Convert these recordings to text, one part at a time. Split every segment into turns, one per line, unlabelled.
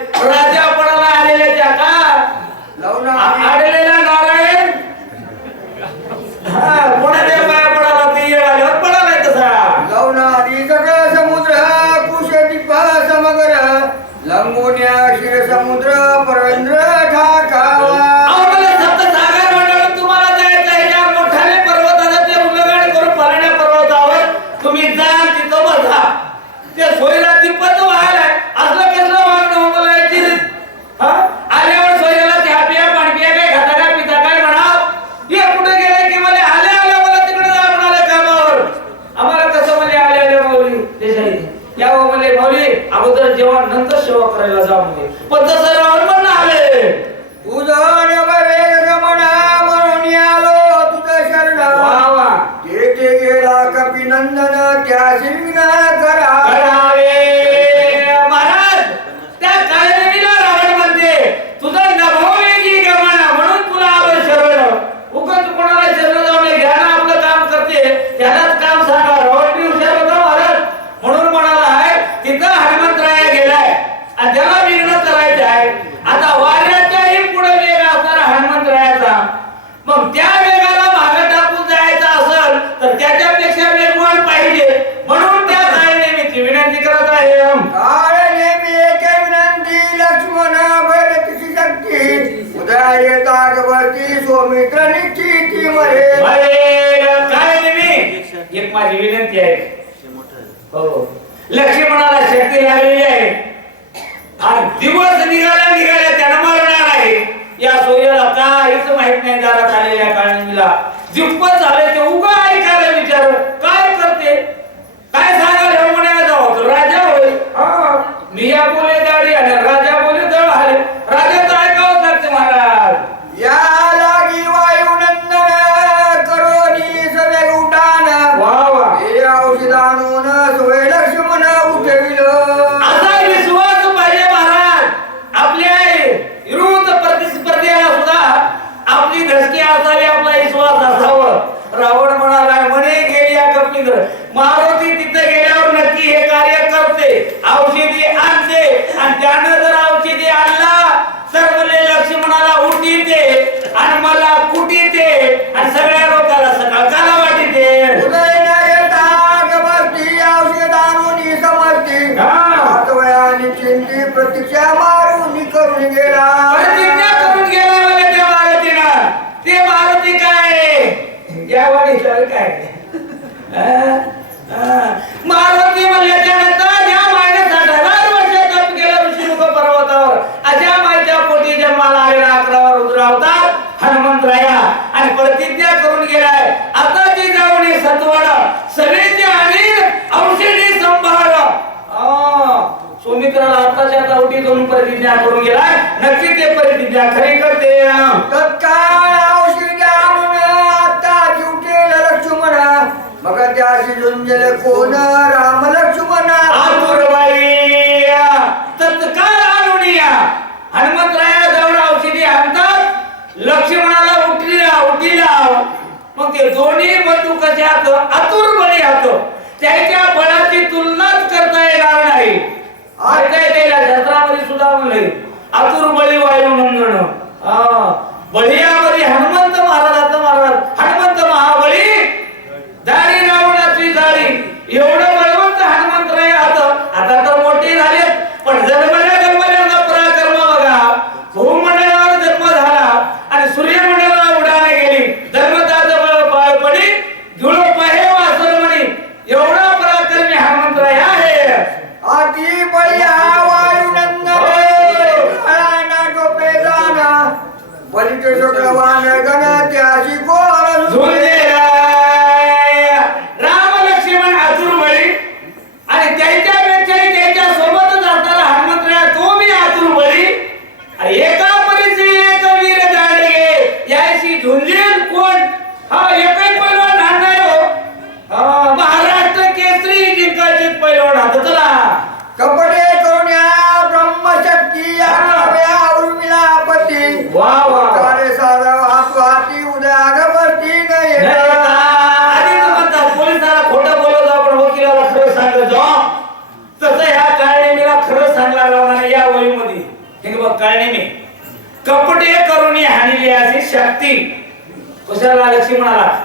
All right. तिथं हनुमंतराया गेलाय. आणि त्याला विघ्न करायचे आहे आता वाऱ्याच्याही पुढे वेग असणारा हनुमंतरायाचा. मग त्या वेगाला मागे टाकून जायचं असेल तर त्याच्यापेक्षा वेगवान पाहिजे. म्हणून त्या काळनेमीची विनंती करत आहे.
विनंती लक्ष्मण शक्ती. उदया सोमित्र निश्चिती मरे.
एक माझी विनंती आहे. हो. लक्ष्मणाला शक्ती लागलेली आहे. आणि दिवस निघाल्या निघाल्या त्यानं मरणार आहे. या सूर्याला काहीच माहीत नाही दारात आलेल्या काळजीला जिप्पत झालं ते उगा ऐकायला विचार काय करते? काय सांगाल
या
मारुती तिथे गेल्यावर नक्की हे कार्य करते. औषधी आणते. आणि त्यानं जर औषधी आणला तर लक्ष्मणाला लक्ष्मणाला उठीते आणि मला कुटीते आणि सगळ्या लोकांना सकाळ काला वाटीते
उदय न येता गवती औषध आणून समजती
हा.
हातवयाने चिंती प्रतीक्षा मारून करून गेला
प्रतिज्ञा करून गेला मला त्या मारुतीनं ते मारुती काय या वाडीला काय हा? हा. मारुती म्हणल्याच्या नंतर ज्या मायने साठ हजार वर्ष तप केलं ऋषीमुख पर्वतावर अशा मायच्या पोटी जन्माला आलेला अकरावा रुद्र अवतार हनुमंतराया आणि प्रतिज्ञा करून गेलाय आता जी जाऊन सत्वड सगळेचे आणि औषधी संभाळ आ, सुमित्राला आता उठी दोन प्रतिज्ञा करून गेलाय नक्की ते प्रतिज्ञा खरी करते
तत्काळ औषध आणून आता लक्ष्मण. मग त्याशी झुंजले कोण? राम लक्ष्मण.
आतुरबाई. तत्काळ आणूनिया हनुमंतराया जवळ औषधी आणतात. लक्ष्मणाला उठीला मग ते दोन्ही बंधू कसे आतुर बळी हात त्याच्या बळाची तुलनाच करता येणार नाही. आज काय या शास्त्रामध्ये सुद्धा म्हणले. आतुर बळी वायू नंदन. बळीयामध्ये हनुमंत महाराजाचं महाराज हनुमंत महाबळी. दारी रावणाची जाळी एवढं
Pues o sea, la lección malada.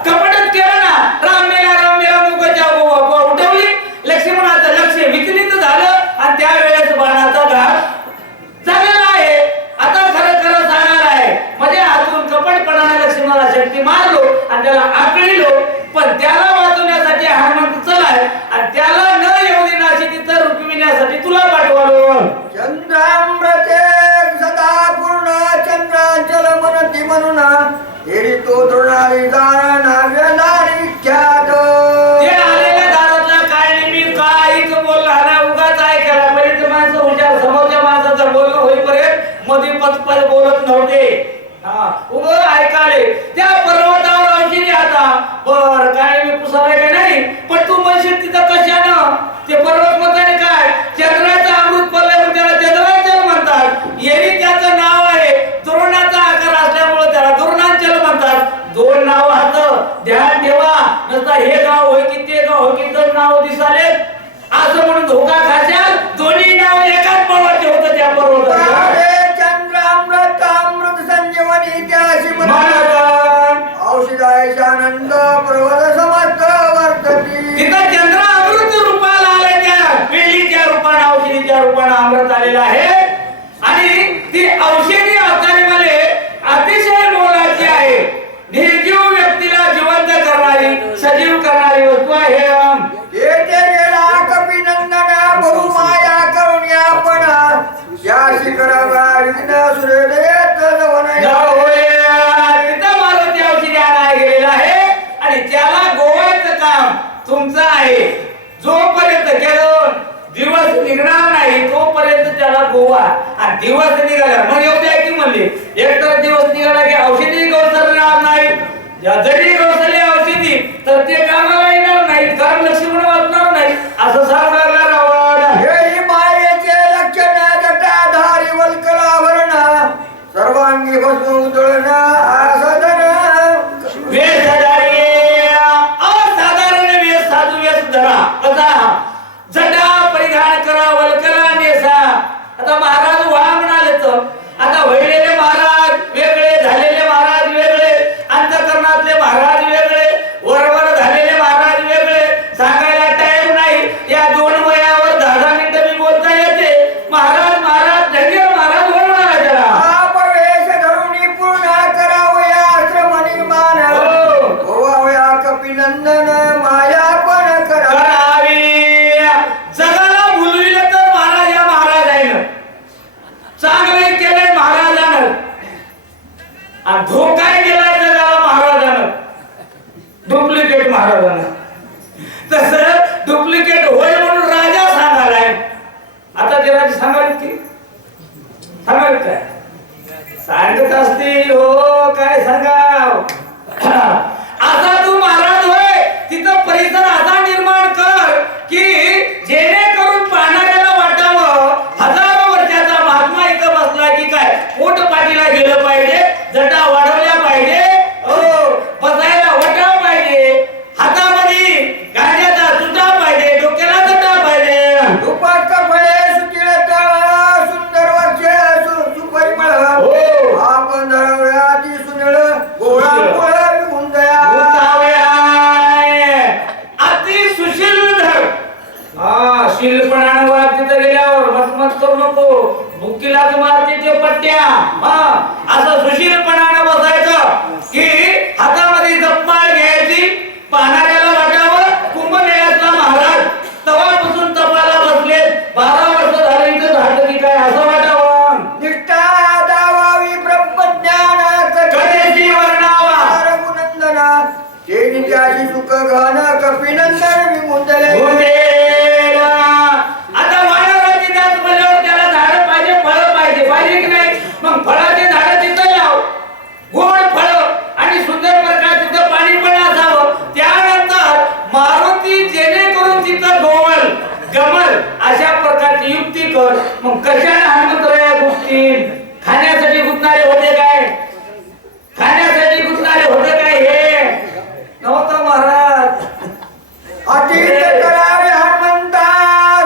करावा मारुती औषधी आणायला गेलेला आहे आणि त्याला गोव्याचं काम तुमचं आहे. जोपर्यंत केलं दिवस निघणार नाही तोपर्यंत त्याला गोवा. आणि दिवस निघाला गमल अशा प्रकारची युक्ती कर. मग कशाला हनुमंतराया गुप्तील खाण्यासाठी गुंतणारे होते काय? खाण्यासाठी गुंतणारे होते काय हे? नव्हतं महाराज.
अतिरिक्त करावे हनुमंता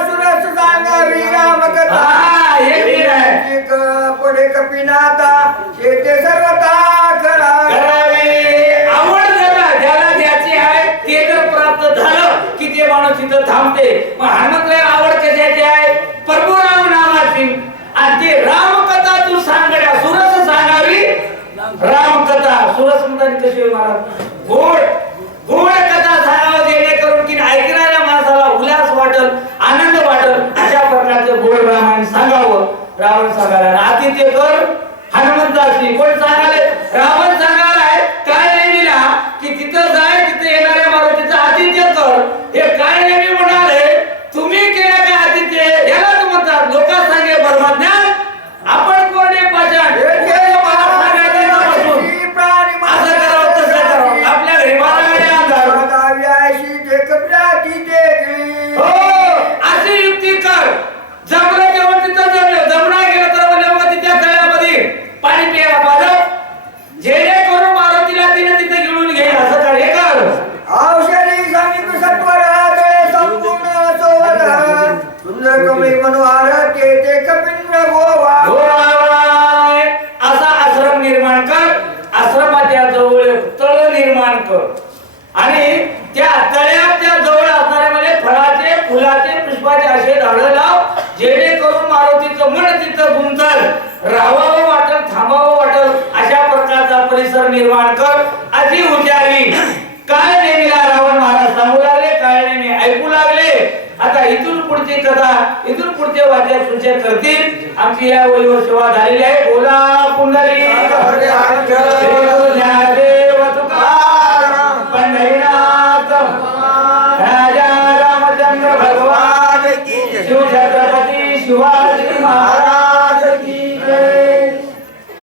सुरस सांगावी राम
कथा हे वीर आहे.
पुढे कपिनाता शेते सर्वता करावे माणूस
तिथं थांबते. मग हनुमंतराय आवड कशाची आहे प्रभू नामाची आणि ते रामकथा तू सांगड्या सुरस सांगावी रामकथा. सुरस म्हणतात कशी महाराज? गोड गोड कथा सांगावं जेणेकरून की ऐकणाऱ्या माणसाला उल्हास वाटल आनंद वाटल. अशा प्रकारचं गोड रामायण सांगावं. रावण सांगायला आतिथ्य कर हनुमंताची. कोण सांगाले रावण सांगालाय काय नाही दिला की हे काय नाही म्हणाले तुम्ही केल्या काय आदित्य? याला तू म्हणतात लोकांना सांगे परमाज्ञान आपण जेणेकरून मारुतीचं मन तिथं गुंतल राहावं वाटल थांबावं वाटल अशा प्रकारचा परिसर निर्माण कर. अशी हुशारी. काय नेहमीला रावण महाराज सांगू लागले काय नेहमी ऐकू लागले. आता इथून पुढची कथा इथून पुढचे वाद्य सूचन करतील. आमची या वहीवर सेवा झालेली आहे. बोला पुंडली